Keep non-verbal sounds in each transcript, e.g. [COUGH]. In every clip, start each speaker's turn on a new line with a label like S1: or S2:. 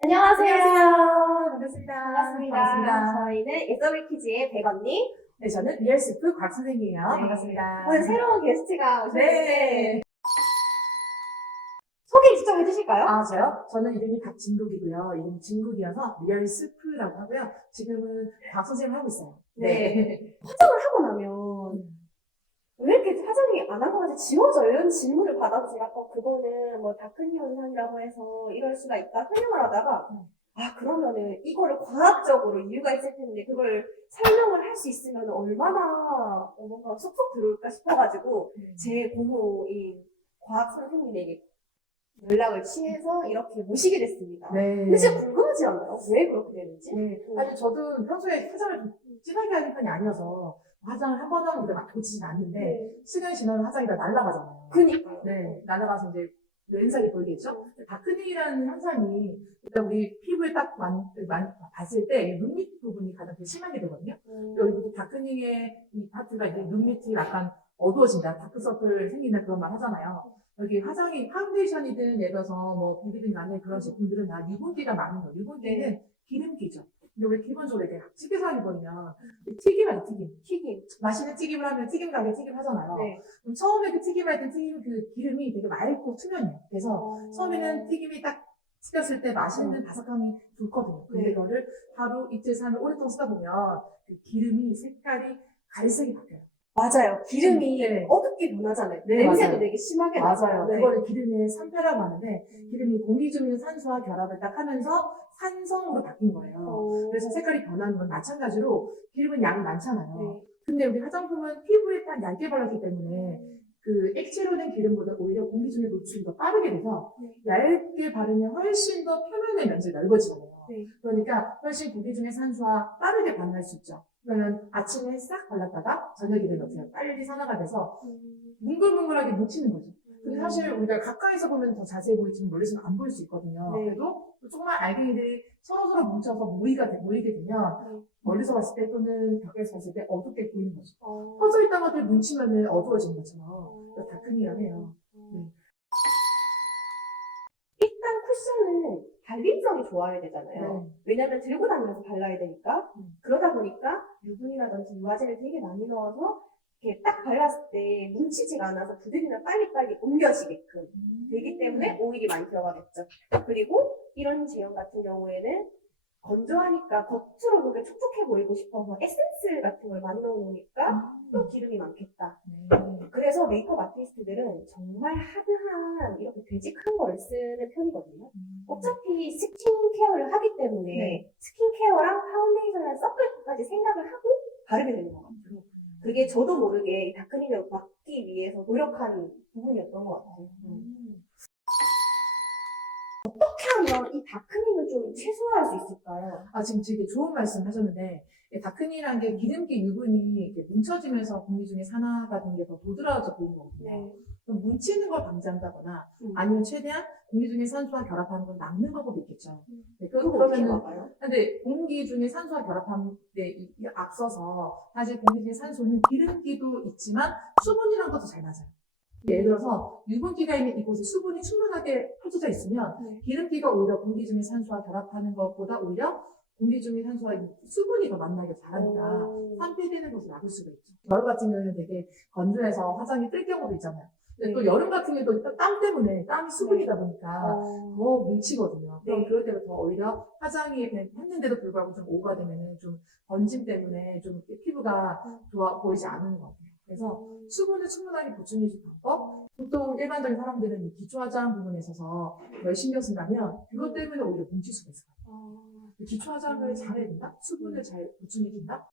S1: 안녕하세요. 안녕하세요. 반갑습니다.
S2: 반갑습니다. 반갑습니다.
S1: 저희는 에서비키즈의 백언니.
S2: 네, 저는 리얼스프 곽선생님이에요.
S1: 네.
S2: 반갑습니다.
S1: 오늘 새로운 게스트가 오셨는데.
S2: 네.
S1: 소개 직접 해주실까요?
S2: 아, 저요? 저는 이름이 박진국이고요. 이름이 진국이어서 리얼스프라고 하고요. 지금은 곽선생님 하고 있어요.
S1: 네. 네. [LAUGHS] 화장을 하고 나면 음. 왜 이렇게 화장이 안한것 같이 지워져? 이런 질문을 받아서 제가 어, 그거는 뭐 다크니 현상이라고 해서 이럴 수가 있다 설명을 하다가 아 그러면은 이거를 과학적으로 이유가 있을 텐데 그걸 설명을 할 수 있으면 얼마나 어, 뭔가 쏙쏙 들어올까 싶어가지고 제 고모인 과학 선생님에게 연락을 취해서 이렇게 모시게 됐습니다.
S2: 네.
S1: 근데 진짜 궁금하지 않나요? 왜 그렇게 되는지?
S2: 네. 아니, 저도 평소에 화장을 좀 진하게 하는 편이 아니어서 화장을 한 번 하고 그냥 막 고치진 않는데
S1: 네.
S2: 시간이 지나면 화장이 다 날아가잖아요.
S1: 그니까요.
S2: 네, 날아가서 이제 왼살이 보이겠죠? 다크닝이라는 현상이 일단 우리 피부에 딱 만, 만- 봤을 때 눈 밑 부분이 가장 더 심하게 되거든요.
S1: 음.
S2: 여기 다크닝의 이 파트가 이제 눈 밑이 약간 어두워진다, 다크서클 생긴다 그런 말 하잖아요. 여기 화장이 파운데이션이든 예를 들어서 뭐 비비든 간에 그런 제품들은 다 유분기가 많은 거예요. 유분기는 기름기죠. 근데 우리 기본적으로 이렇게 튀겨서 보면 튀김 하죠, 튀김.
S1: 튀김.
S2: 맛있는 튀김을 하면 튀김 가게 튀김 하잖아요.
S1: 네.
S2: 그럼 처음에 그 튀김 할 때 튀김 그 기름이 되게 맑고 투명해요. 그래서
S1: 어.
S2: 처음에는 튀김이 딱 튀겼을 때 맛있는 바삭함이 좋거든요. 근데
S1: 네.
S2: 이거를 하루 이틀 삼일 오랫동안 쓰다 보면 그 기름이 색깔이 갈색이 바뀌어요.
S1: 맞아요. 기름이
S2: 네.
S1: 어둡게 변하잖아요.
S2: 네,
S1: 냄새도
S2: 맞아요.
S1: 되게 심하게. 나잖아요. 네.
S2: 그거를 기름의 산패라고 하는데 기름이 공기 있는 산소와 결합을 딱 하면서 산성으로 바뀐 거예요.
S1: 어.
S2: 그래서 색깔이 변하는 건 마찬가지로 기름은 양이 많잖아요.
S1: 네.
S2: 근데 우리 화장품은 피부에 딱 얇게 발랐기 때문에 그 액체로 된 기름보다 오히려 공기 중에 노출이 더 빠르게 돼서
S1: 네.
S2: 얇게 바르면 훨씬 더 표면의 면적이 넓어지잖아요.
S1: 네.
S2: 그러니까 훨씬 공기 중에 산소와 빠르게 반응할 수 있죠. 그러면 아침에 싹 발랐다가 저녁이 되면 어떻게 빨리 산화가 돼서
S1: 음.
S2: 뭉글뭉글하게 뭉치는 거죠. 근데 사실 우리가 가까이서 보면 더 자세히 보이지만 멀리서는 안 보일 수 있거든요.
S1: 네.
S2: 그래도 정말 알갱이들이 서로서로 뭉쳐서 모이가 돼- 모이게 되면
S1: 네.
S2: 멀리서 봤을 때 또는 가까이서 봤을 때 어둡게 보이는 거죠.
S1: 어.
S2: 퍼져 있던 것들 뭉치면은 어두워지는 것처럼
S1: 어.
S2: 다크닝이라고 해요. 네.
S1: 일단 쿠션은 발림성이 좋아야 되잖아요.
S2: 네.
S1: 왜냐면 들고 다니면서 발라야 되니까.
S2: 음.
S1: 그러다 보니까 유분이라든지 유화제를 되게 많이 넣어서 이렇게 딱 발랐을 때 뭉치지가 않아서 두드리면 빨리빨리 옮겨지게끔 되기 때문에 오일이 많이 들어가겠죠. 그리고 이런 제형 같은 경우에는 건조하니까 겉으로 보기 촉촉해 보이고 싶어서 에센스 같은 걸 많이 넣어놓으니까 또 기름이 많겠다.
S2: 네.
S1: 그래서 메이크업 아티스트들은 정말 하드한 이렇게 되직한 거를 쓰는 편이거든요. 어차피 스킨케어를 하기 때문에
S2: 네.
S1: 스킨케어랑 파운데이션이랑 섞을 것까지 생각을 하고 바르게 되는 것 같아요. 그게 저도 모르게 이 다크닝을 막기 위해서 노력한 부분이었던 것 같아요.
S2: 음.
S1: 어떻게 하면 이 다크닝을 좀 최소화할 수 있을까요?
S2: 아, 지금 되게 좋은 말씀 하셨는데, 이 다크닝이라는 게 기름기 유분이 이렇게 뭉쳐지면서 공기 중에 산화가 된 게 더 도드라져 보이는 거거든요. 그럼 뭉치는 걸 방지한다거나,
S1: 음.
S2: 아니면 최대한 공기 중에 산소와 결합하는 걸 막는 방법이 있겠죠.
S1: 음.
S2: 네, 그, 그러면은? 근데 공기 중에 산소와 결합하는 데 이- 이 앞서서, 사실 공기 중에 산소는 기름기도 있지만, 수분이랑 것도 잘 맞아요. 예를 들어서, 유분기가 있는 이곳에 수분이 충분하게 퍼져져 있으면,
S1: 네.
S2: 기름기가 오히려 공기 중에 산소와 결합하는 것보다 오히려 공기 중에 산소와 이 수분이 더 만나게
S1: 오.
S2: 산패되는 것을 막을 수가 있죠. 여름 같은 경우에는 되게 건조해서 화장이 뜰 경우도 있잖아요. 근데
S1: 네.
S2: 또 여름 같은 경우도 땀 때문에 땀이 수분이다 보니까
S1: 어.
S2: 더 뭉치거든요. 그럼
S1: 네.
S2: 그럴 때는 더 오히려 화장이 했는데도 불구하고 좀 오가 되면은 좀 번짐 때문에 좀 피부가 좋아 보이지 않는 것 같아요. 그래서 수분을 충분하게 보충해 줄 방법. 보통 일반적인 사람들은 이 기초 화장 부분에 있어서 덜 신경 쓴다면 그것 때문에 오히려 뭉칠 수가 있어요.
S1: 어.
S2: 기초 화장을 잘 해준다? 수분을 잘 보충해 준다?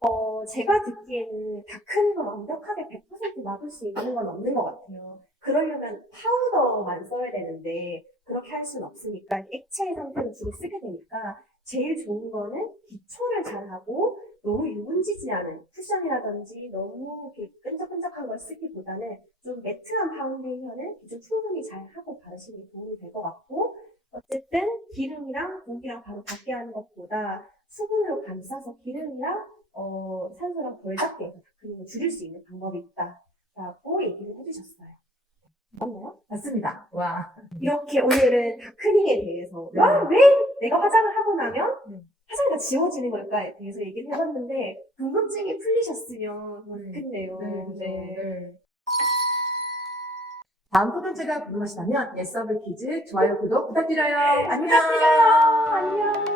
S1: 어, 제가 듣기에는 다크닝을 완벽하게 100% 막을 수 있는 건 없는 것 같아요. 그러려면 파우더만 써야 되는데 그렇게 할 수는 없으니까 액체 상태로 주로 쓰게 되니까 제일 좋은 거는 기초를 잘하고 너무 유분지지 않은 쿠션이라든지 너무 이렇게 끈적끈적한 걸 쓰기보다는 좀 매트한 파운데이션을 기초 충분히 잘 하고 바르시는 게 도움이 될 것 같고 어쨌든 기름이랑 공기랑 바로 닿게 하는 것보다 수분으로 감싸서 기름이랑 어, 산소랑 덜 닿게 해서 다크닝을 줄일 수 있는 방법이 있다라고 얘기를 해주셨어요. 맞나요?
S2: 맞습니다. 와.
S1: 이렇게 오늘은 다크닝에 대해서
S2: 네.
S1: 와, 왜 내가 화장을 하고 나면
S2: 네.
S1: 화장이 다 지워지는 걸까에 대해서 얘기를 해봤는데 궁금증이 풀리셨으면
S2: 네.
S1: 좋겠네요.
S2: 네, 그죠.
S1: 네.
S2: 네. 다음 콘텐츠가 궁금하시다면 예서블 퀴즈 좋아요, 구독 부탁드려요. 안녕.
S1: 부탁드려요. 안녕.